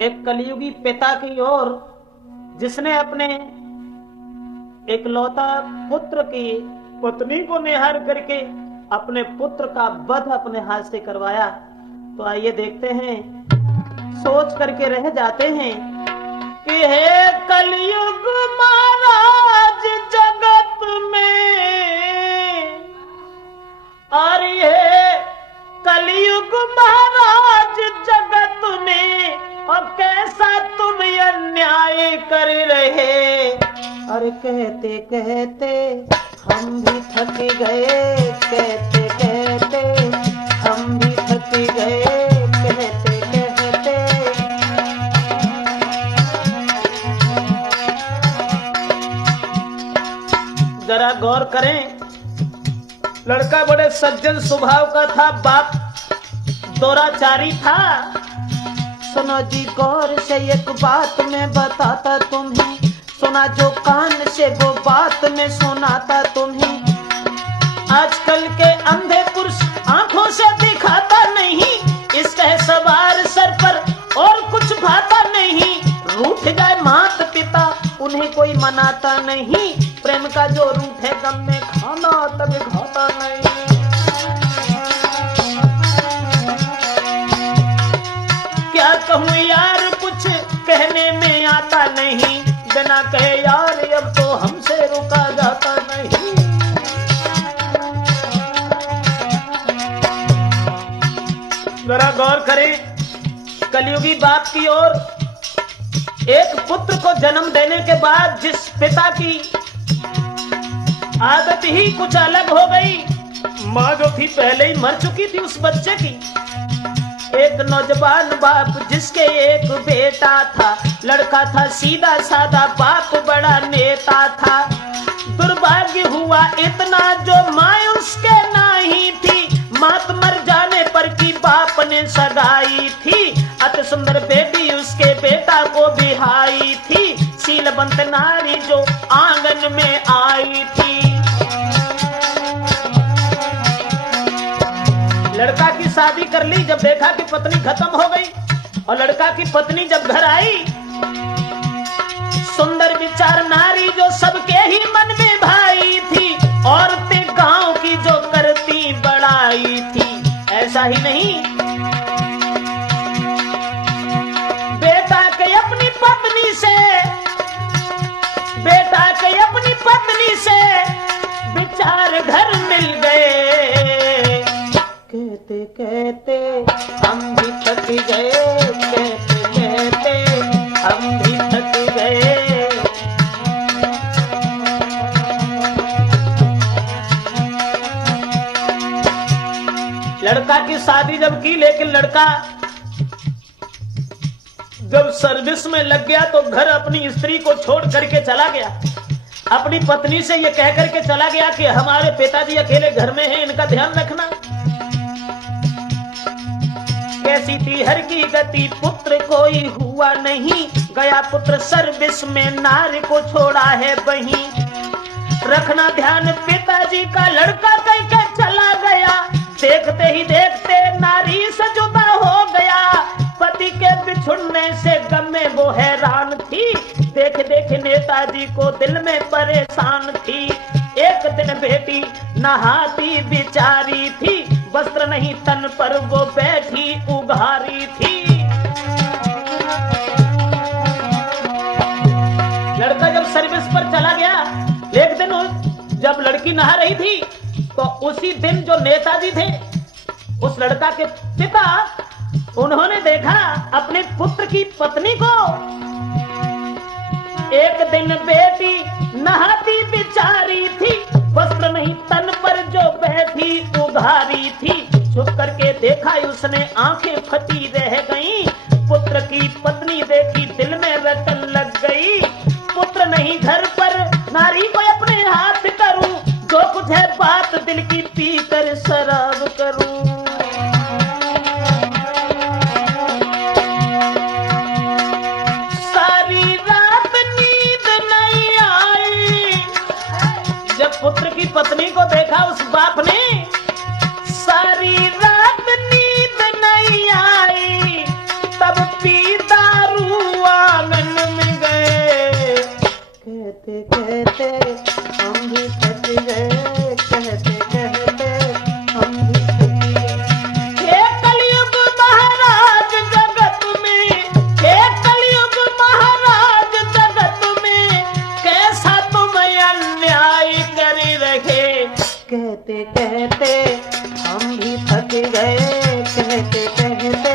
एक कलयुगी पिता की ओर जिसने अपने इकलौता पुत्र की पत्नी को निहार करके अपने पुत्र का वध अपने हाथ से करवाया। तो आइए देखते हैं, सोच करके रह जाते हैं कि हे कलयुग महाराज जगत में, और ये कलयुग महाराज जगत में, और कैसा तुम अन्याय कर रहे। और कहते कहते हम भी थक गए, कहते कहते हम भी थक गए, कहते कहते। जरा गौर करें, लड़का बड़े सज्जन स्वभाव का था, बाप दौराचारी था। सुनो जी गौर से एक बात मैं बताता तुम्हें, सुना जो कान से वो बात में सुनाता तुम्हें। आजकल के अंधे पुरुष आंखों से दिखाता नहीं, इसका है सवार सर पर और कुछ भाता नहीं। रूठ जाए माता पिता उन्हें कोई मनाता नहीं, प्रेम का जो रूठ है गम में खाना तब खाता नहीं। क्या कहूँ यार कुछ कहने में आता नहीं, बिना कहे यार अब तो हमसे रुका जाता नहीं। जरा गौर करें कलयुगी बात की ओर। एक पुत्र को जन्म देने के बाद जिस पिता की आदत ही कुछ अलग हो गई, माँ जो थी पहले ही मर चुकी थी उस बच्चे की। एक नौजवान बाप जिसके एक बेटा था, लड़का था सीधा साधा, बाप बड़ा नेता था। दुर्भाग्य हुआ इतना जो माँ उसके नाही थी, मात मर जाने पर की बाप ने सगाई थी। अति सुंदर बेटी उसके बेटा को बिहाई थी, शीलवंत नारी जो आंगन में आई थी। लड़का की शादी कर ली, जब देखा कि पत्नी खत्म हो गई, और लड़का की पत्नी जब घर आई, सुंदर विचार नारी जो सबके ही मन में भाई थी, औरतें गांव की जो करती बड़ाई थी। ऐसा ही नहीं, बेटा के अपनी पत्नी से, बेटा के अपनी पत्नी से विचार घर मिल गए। कहते कहते हम भी थक गए, कहते कहते हम भी थक गए। लड़का की शादी जब की, लेकिन लड़का जब सर्विस में लग गया तो घर अपनी स्त्री को छोड़ करके चला गया। अपनी पत्नी से ये कह करके चला गया कि हमारे पिताजी अकेले घर में हैं, इनका ध्यान रखना। कैसी थी हर की गति, पुत्र कोई हुआ नहीं, गया पुत्र सर्विस में, नारी को छोड़ा है वहीं। रखना ध्यान पिताजी का, लड़का कहीं के चला गया, देखते ही देखते नारी से जुदा हो गया। पति के बिछुड़ने से गम में वो हैरान थी, देख देख नेताजी को दिल में परेशान थी। एक दिन बेटी नहाती बिचारी थी, वस्त्र नहीं तन पर वो बैठी उघारी थी। लड़का जब सर्विस पर चला गया, एक दिन जब लड़की नहा रही थी तो उसी दिन जो नेताजी थे, उस लड़का के पिता, उन्होंने देखा अपने पुत्र की पत्नी को। एक दिन बेटी नहाती बिचारी थी, वस्त्र नहीं तन पर जो बैठी उघारी थी। छुप करके देखा उसने, आंखें फटी रह गईं। पुत्र की पत्नी देखी, दिल में रटन लग गई। पुत्र नहीं घर पर, नारी को अपने हाथ करूं, जो कुछ है बात दिल की पी कर शराब करूं। सारी रात नींद नहीं आई। जब पुत्र की पत्नी को देखा उस बाप ने, सारी रात नींद नहीं आई, तब पी दारू आंगन में गए। कहते कहते हम भी थक गए, कहते कहते हम भी थक गए, कहते कहते।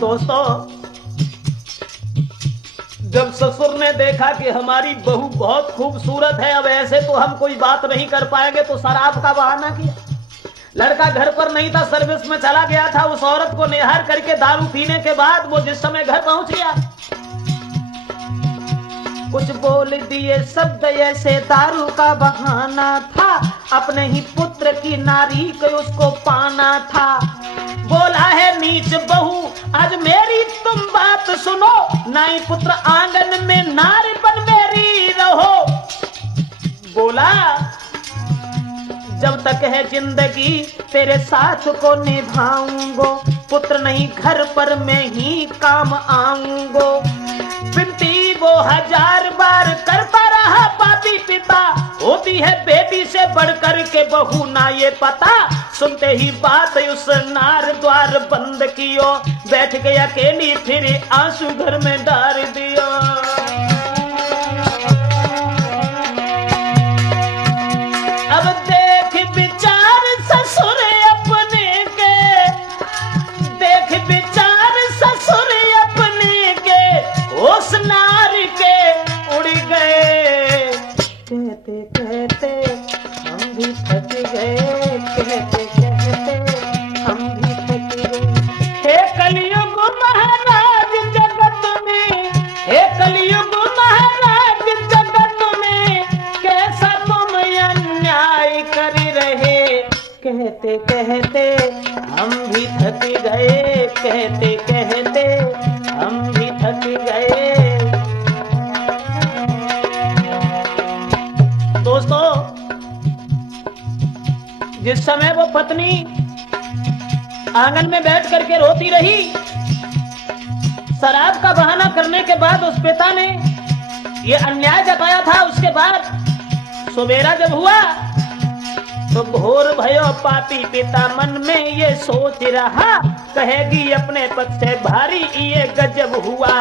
दोस्तों, जब ससुर ने देखा कि हमारी बहू बहुत खूबसूरत है, अब ऐसे तो हम कोई बात नहीं कर पाएंगे, तो शराब का बहाना किया। लड़का घर पर नहीं था, सर्विस में चला गया था। उस औरत को निहार करके दारू पीने के बाद वो जिस समय घर पहुंच गया, कुछ बोल दिए शब्द ऐसे, दारू का बहाना था, अपने ही पुत्र की नारी को उसको पाना था। बोला है नीच बहू, आज मेरी तुम बात सुनो, नाई पुत्र आंगन में नारी बन मेरी रहो। बोला जब तक है जिंदगी तेरे साथ को निभाऊंगो, पुत्र नहीं घर पर मैं ही काम आऊंगो। विनती वो 1000 बार करता रहा पापी पिता, होती है बेटी से बढ़कर के बहू ना ये पता। सुनते ही बात उस नार द्वार बंद कियो, बैठ गई अकेली फिर आंसू घर में डाल दियो। अब देख विचार ससुर अपने के, देख विचार ससुर अपने के, उस नार के उड़ गए। कहते कहते हम भी थक गए, कहते कहते हम भी थक गए। हे कलयुग महाराज जगत में, हे कलयुग महाराज जगत में, कैसा तुम अन्याय कर रहे। कहते कहते हम भी थक गए, कहते कहते हम भी थक गए। दोस्तों, जिस समय वो पत्नी आंगन में बैठ करके रोती रही, शराब का बहाना करने के बाद उस पिता ने ये अन्याय जताया था। उसके बाद सवेरा जब हुआ तो भोर भयो पापी पिता मन में ये सोच रहा, कहेगी अपने पद से भारी ये गजब हुआ।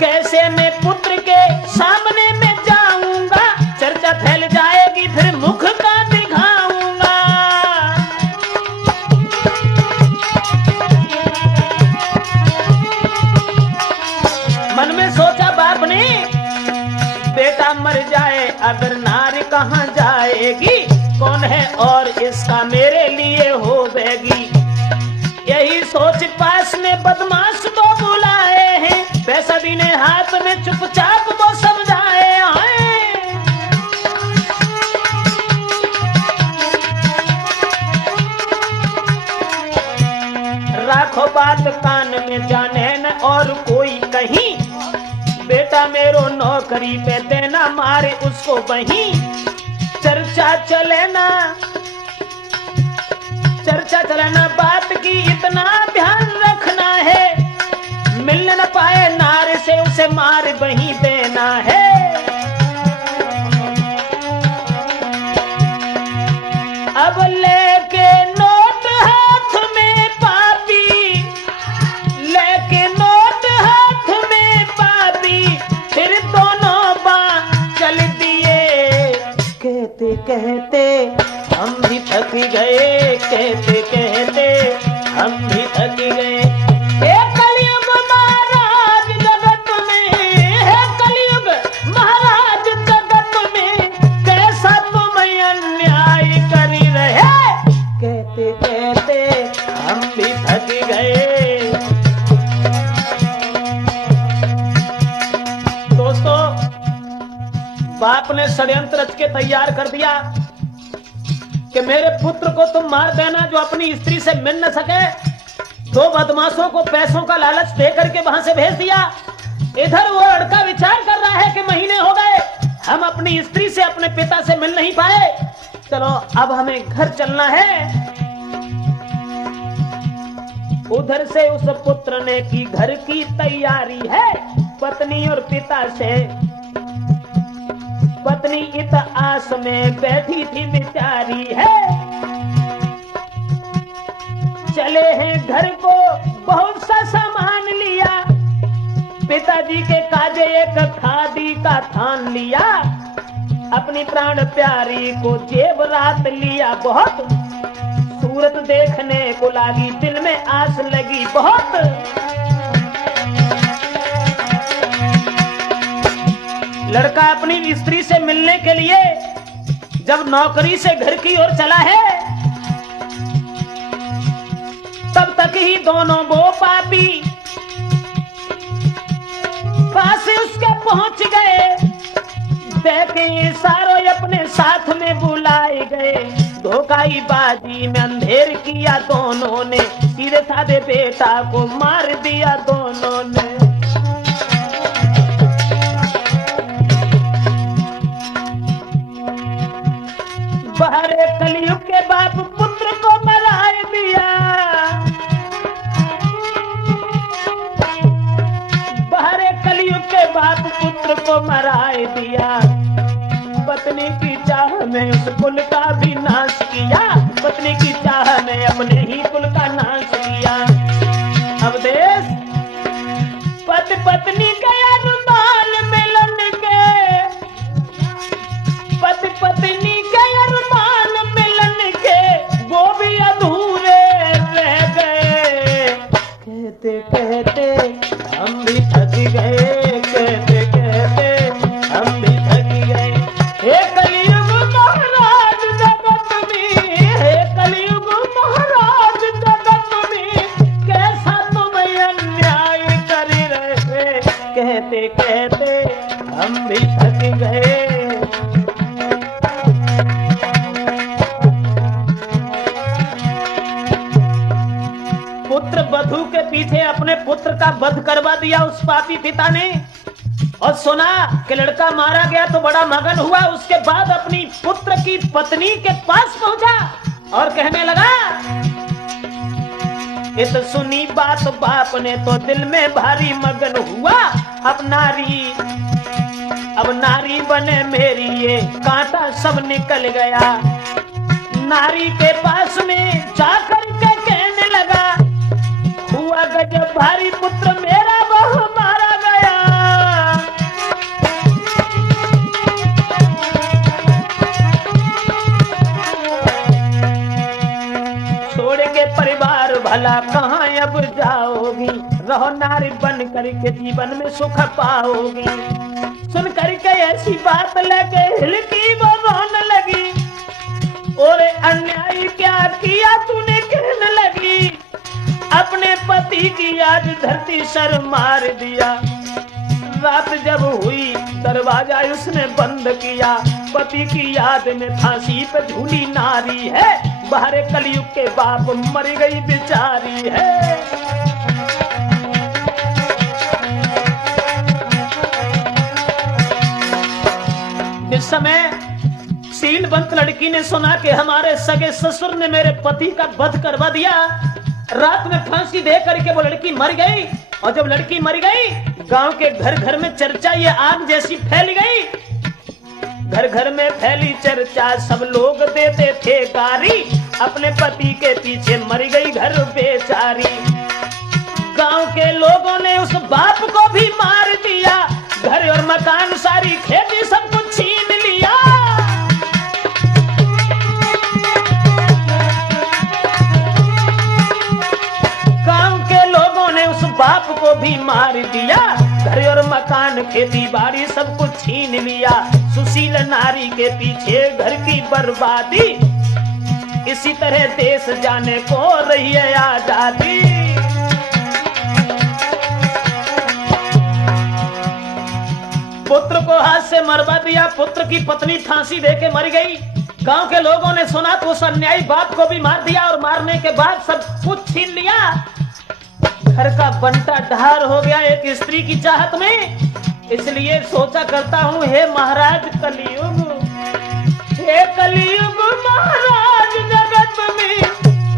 कैसे मैं पुत्र के सामने में जाऊंगा, चर्चा फैल जाएगी फिर मुख का दिखाऊंगा। मन में सोचा बाप ने, बेटा मर जाए अगर नारी कहाँ जाएगी, कौन है और इसका मेरे लिए होवेगी। यही सोच पास में बदमाश तो बुलाए हैं, पैसा दीने हाथ में चुपचाप वो समझाए आए। राखो बात कान में, जाने न और कोई कहीं, बेटा मेरो नौकरी पे देना, मारे उसको वहीं। चर्चा चले ना, चर्चा चलना बात की इतना ध्यान रखना है, मिल न पाए नारे से उसे मार वहीं देना है। अब लेके नोट हाथ में पापी, लेके नोट हाथ में पापी, फिर दोनों बाँह चल दिए। कहते कहते हम भी थक गए, कहते कहते हम भी थक गए। हे कलयुग महाराज जगत में, हे कलयुग महाराज जगत में, कैसा तुम अन्याय कर रहे। कहते कहते हम भी थक गए। दोस्तों, बाप ने षड्यंत्र रच के तैयार कर दिया कि मेरे पुत्र को तुम मार देना जो अपनी स्त्री से मिल न सके। 2 बदमाशों को पैसों का लालच दे करके वहां से भेज दिया। इधर वो लड़का विचार कर रहा है कि महीने हो गए, हम अपनी स्त्री से अपने पिता से मिल नहीं पाए, चलो अब हमें घर चलना है। उधर से उस पुत्र ने की घर की तैयारी है, पत्नी और पिता से। पत्नी इत आस में बैठी थी बेचारी है, चले हैं घर को बहुत सा सामान लिया, पिताजी के काजे एक खा का ठान लिया, अपनी प्राण प्यारी को जेवरात लिया। बहुत सूरत देखने को लागी, दिल में आस लगी बहुत। लड़का अपनी स्त्री से मिलने के लिए जब नौकरी से घर की ओर चला है, तब तक ही दोनों वो पापी पास उसके पहुंच गए। देखे इशारों अपने साथ में बुलाए गए। धोखाई बाजी में अंधेर किया दोनों ने, सीधे साधे बेटा को मार दिया दोनों ने। बाहरे कलयुग के बाप पुत्र को मराए दिया। बाहरे कलयुग के बाप पुत्र को मराए दिया। पत्नी की चाह में उस कुल का भी नाश किया। पत्नी की चाह में अपने ही कुल का नाश किया। अब देश पति पत्नी के अनुमान मिलन के, पति पत्नी के अनुमान मिलन के वो भी अधूरे रह गए। कहते कहते हम भी थक गए, कहते कहते हम भी थक गए। हे कलयुग महाराज जगत में, हे कलयुग महाराज जगत में, कैसा तुम अन्याय कर रहे। कहते कहते हम भी थक गए। पुत्र बधू के पीछे अपने पुत्र का वध करवा दिया उस पापी पिता ने, और सुना कि लड़का मारा गया तो बड़ा मगन हुआ। उसके बाद अपनी पुत्र की पत्नी के पास पहुंचा और कहने लगा। इस सुनी बात बाप ने तो दिल में भारी मगन हुआ। अब नारी बने मेरी ये कांटा सब निकल गया। नारी के पास में जाकर के कहने लगा, हुआ गजब भारी पुत्र मेरा बहु मारा गया। छोड़ के परिवार भला कहाँ अब जाओगी। रहो नारी बन करके जीवन में सुख पाओगी। सुन करके ऐसी बात लगे हिलकी वो रोने लगी। और अन्याय क्या किया तूने कहने लगी। अपने पति की आज धरती सर मार दिया। रात जब हुई दरवाजा उसने बंद किया। पति की याद में फांसी पे झूली नारी है। बाहर कलयुग के बाप मर गई बेचारी है। जिस समय शीलवंत लड़की ने सुना कि हमारे सगे ससुर ने मेरे पति का वध करवा दिया, रात में फांसी दे करके वो लड़की मर गई। और जब लड़की मर गई, गांव के घर घर में चर्चा ये आग जैसी फैल गई। घर घर में फैली चर्चा, सब लोग देते थे गारी। अपने पति के पीछे मर गई घर बेचारी। गांव के लोगों ने उस बाप को भी मार दिया। घर और मकान सारी खेती सब कुछ छीन लिया। गांव के लोगों ने उस बाप को भी मार दिया। घर और मकान खेती बाड़ी सब कुछ छीन लिया। सुशील नारी के पीछे घर की बर्बादी। इसी तरह देश जाने को रही है आजादी। पुत्र को हाथ से मरवा दिया। पुत्र की पत्नी फांसी देके मर गई। गांव के लोगों ने सुना तो उस अन्यायी बाप को भी मार दिया। और मारने के बाद सब कुछ छीन लिया। घर का बंटा ढार हो गया एक स्त्री की चाहत में। इसलिए सोचा करता हूँ, हे महाराज कलयुग, हे कलयुग महाराज जगत में,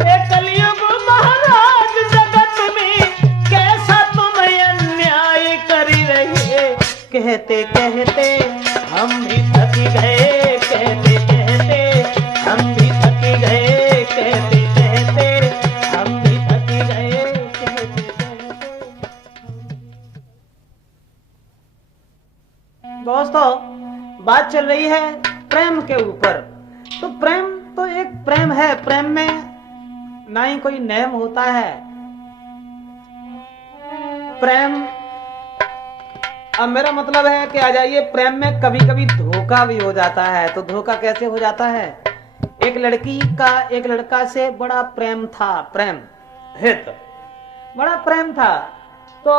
हे कलयुग महाराज जगत में, कैसा तुम अन्याय कर रहे। कहते कहते हम भी थक गए। कहते कहते हम भी थक गए। कहते कहते हम भी थक गए। कहते कहते। बहुत दोस्तों, बात चल रही है प्रेम के ऊपर। तो प्रेम तो एक प्रेम है, प्रेम में ना ही कोई नियम होता है। प्रेम, अब मेरा मतलब है कि आ जाइए, प्रेम में कभी कभी धोखा भी हो जाता है। तो धोखा कैसे हो जाता है? एक लड़की का एक लड़का से बड़ा प्रेम था, प्रेम हित बड़ा प्रेम था। तो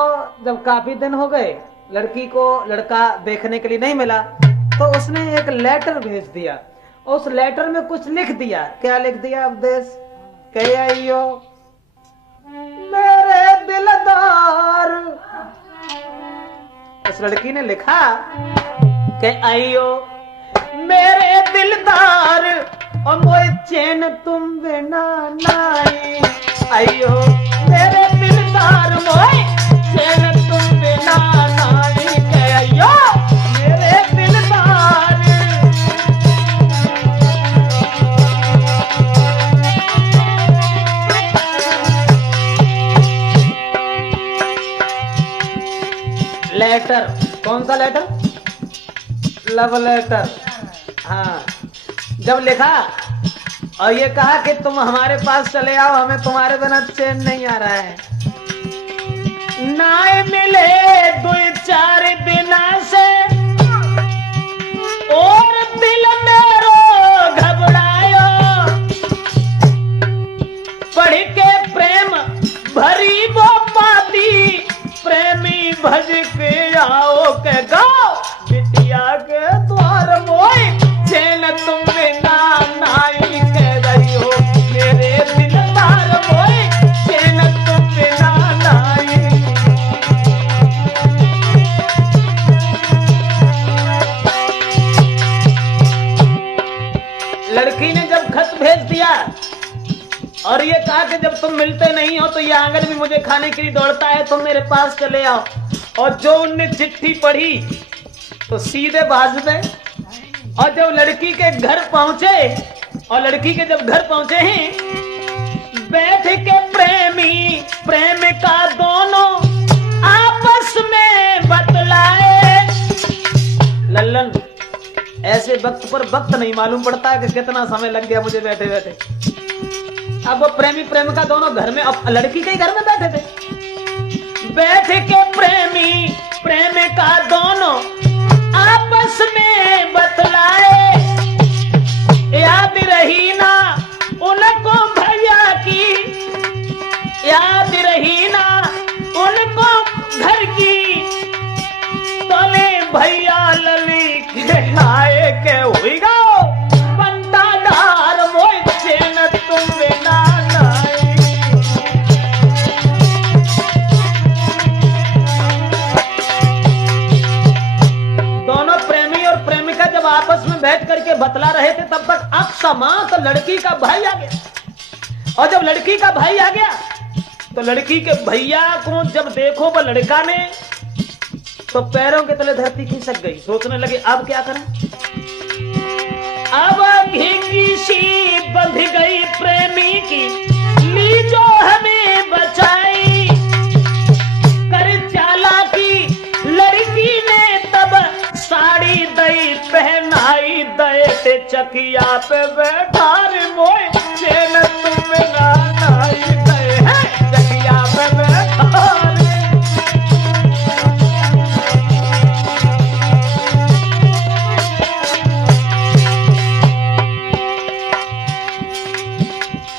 जब काफी दिन हो गए, लड़की को लड़का देखने के लिए नहीं मिला, तो उसने एक लेटर भेज दिया। उस लेटर में कुछ लिख दिया। क्या लिख दिया? उपदेश कह आइयो मेरे दिलदार। उस लड़की ने लिखा कि आइयो मेरे दिलदार, और मोए चैन तुम बिना नाई। आइयो मेरे दिलदार, मोए चैन तुम बिना नाई। के आइयो मेरे दिलदार। लेटर, कौन सा लेटर? Love letter. हाँ, जब लिखा और ये कहा कि तुम हमारे पास चले आओ, हमें तुम्हारे बिना चैन नहीं आ रहा है। नाए मिले 2-4 दिना से, और दिल मेरो घबरायो। पढ़ के प्रेम भरी वो पाती, प्रेमी भज के आओ के गाओ बिटिया के द्वार। मोए चैन तुम बिना नाई। कह रही हो मेरे दिलदार, मोए चैन तुम बिना नाई। लड़की ने जब खत भेज दिया और ये कहा कि जब तुम मिलते नहीं हो तो ये आंगन भी मुझे खाने के लिए दौड़ता है, तुम मेरे पास चले आओ। और जो उनने चिट्ठी पढ़ी तो सीधे भाग गए। और जब लड़की के घर पहुंचे, और लड़की के जब घर पहुंचे हैं, बैठ के प्रेमी प्रेमिका दोनों आपस में बतलाए। लल्लन, ऐसे वक्त पर वक्त नहीं मालूम पड़ता है कि कितना समय लग गया मुझे बैठे बैठे। अब वो प्रेमी प्रेमिका दोनों घर में, अब लड़की के घर में बैठे थे। बैठ के प्रेमी प्रेमिका दोनों आपस में बतलाए। याद रही ना उनको भैया की, याद रही ना उनको घर की। तले भैया लली के आए के हुई गो बंदा डार। मोई चैन तुम बिना नाई। दोनों प्रेमी और प्रेमिका जब आपस में बैठ करके बतला रहे थे, तब तक अकस्मात तो लड़की का भाई आ गया। और जब लड़की का भाई आ गया तो लड़की के भैया को जब देखो वो लड़का ने, तो पैरों के तले धरती खिसक गई। सोचने लगे अब क्या करें। अब घिंगी सी बंध गई प्रेमी की, ली जो हमें बचाई। कर चालाकी लड़की ने तब साड़ी दई पहनाई। दए ते चकिया पे बैठा रे मोए चैन तुम बिना नाई। दए है चकिया पे बैठा रे।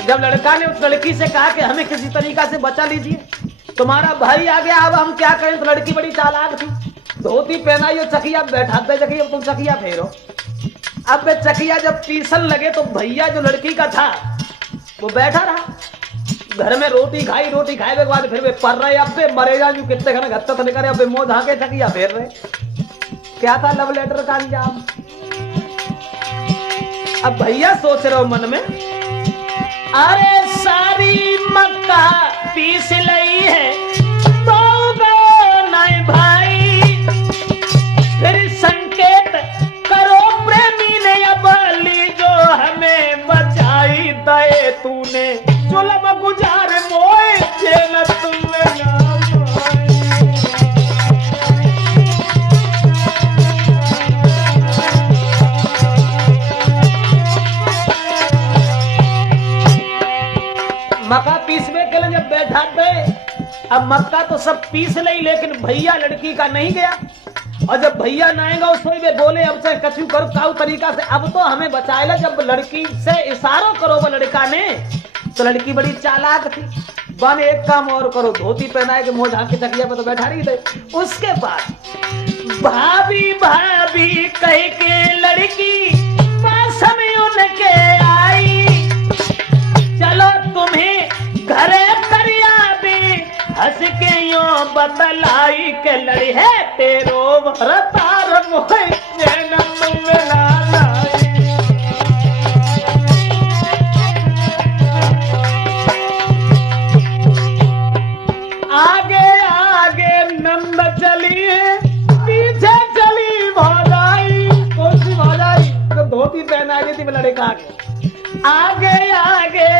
जब लड़का ने उस लड़की से कहा कि हमें किसी तरीका से बचा लीजिए, तुम्हारा भाई आ गया, अब हम क्या करें। तो लड़की बड़ी चालाक थी, धोती पहनाई और चकिया बैठा दे। चकिया तुम चकिया फेरो। अब वे चकिया जब पीसन लगे तो भैया जो लड़की का था वो बैठा रहा। घर में रोटी खाई, रोटी खाए के बाद फिर वे पर रहे। अब वे मरे जा जो कितने घने घत्ता नहीं करे। अब वे मोह धाके चकिया फेर रहे। क्या था लव लेटर का अंजाम। अब भैया सोच रहे हो मन में, अरे सारी मक्का पीस लई है तो गो नहीं भाई। फिर संकेत करो प्रेमी ने, अब ली जो हमें बचाई। दए तूने जुल्म गुजार मोए चैन तुम बिना नाई। अब मक्का तो सब पीस ली, लेकिन भैया लड़की का नहीं गया। और जब भैया ना आएगा उस वे बोले अब से कछु करो काउ तरीका से, अब तो हमें बचाएला। जब लड़की से इशारों करो वो लड़का ने, तो लड़की बड़ी चालाक थी। बन एक काम और करो, धोती पहनाए के मुंह झांक के चकिया पर तो बैठा रही थे। उसके बाद भाभी भाभी कह के लड़की पास में उनके आई, चलो तुम्हें घरे करिया भी हंस के यो बतलाई के लड़ी है तेरो भरतार मोहे जन्म में लाई। आगे आगे नंद चली पीछे चली भौजाई। कौन सी भौजाई? तो धोती पहना गई थी लड़का आगे। आगे आगे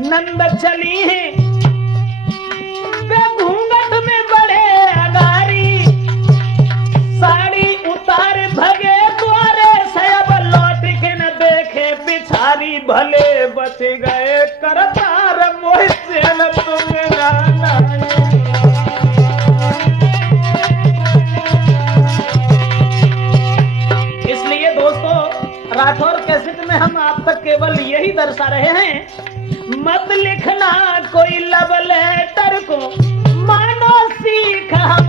नंद चली है, वे घूंघट में बड़े अगारी, साड़ी उतार भगे द्वारे से, अब लौट के न देखे बिछारी, भले बच गए करतार मोह से न तुम्हें ना। इसलिए दोस्तों राठौर कैसेट में हम आप तक केवल यही दर्शा रहे हैं, मत लिखना कोई लव लेटर को, मानो सीख हम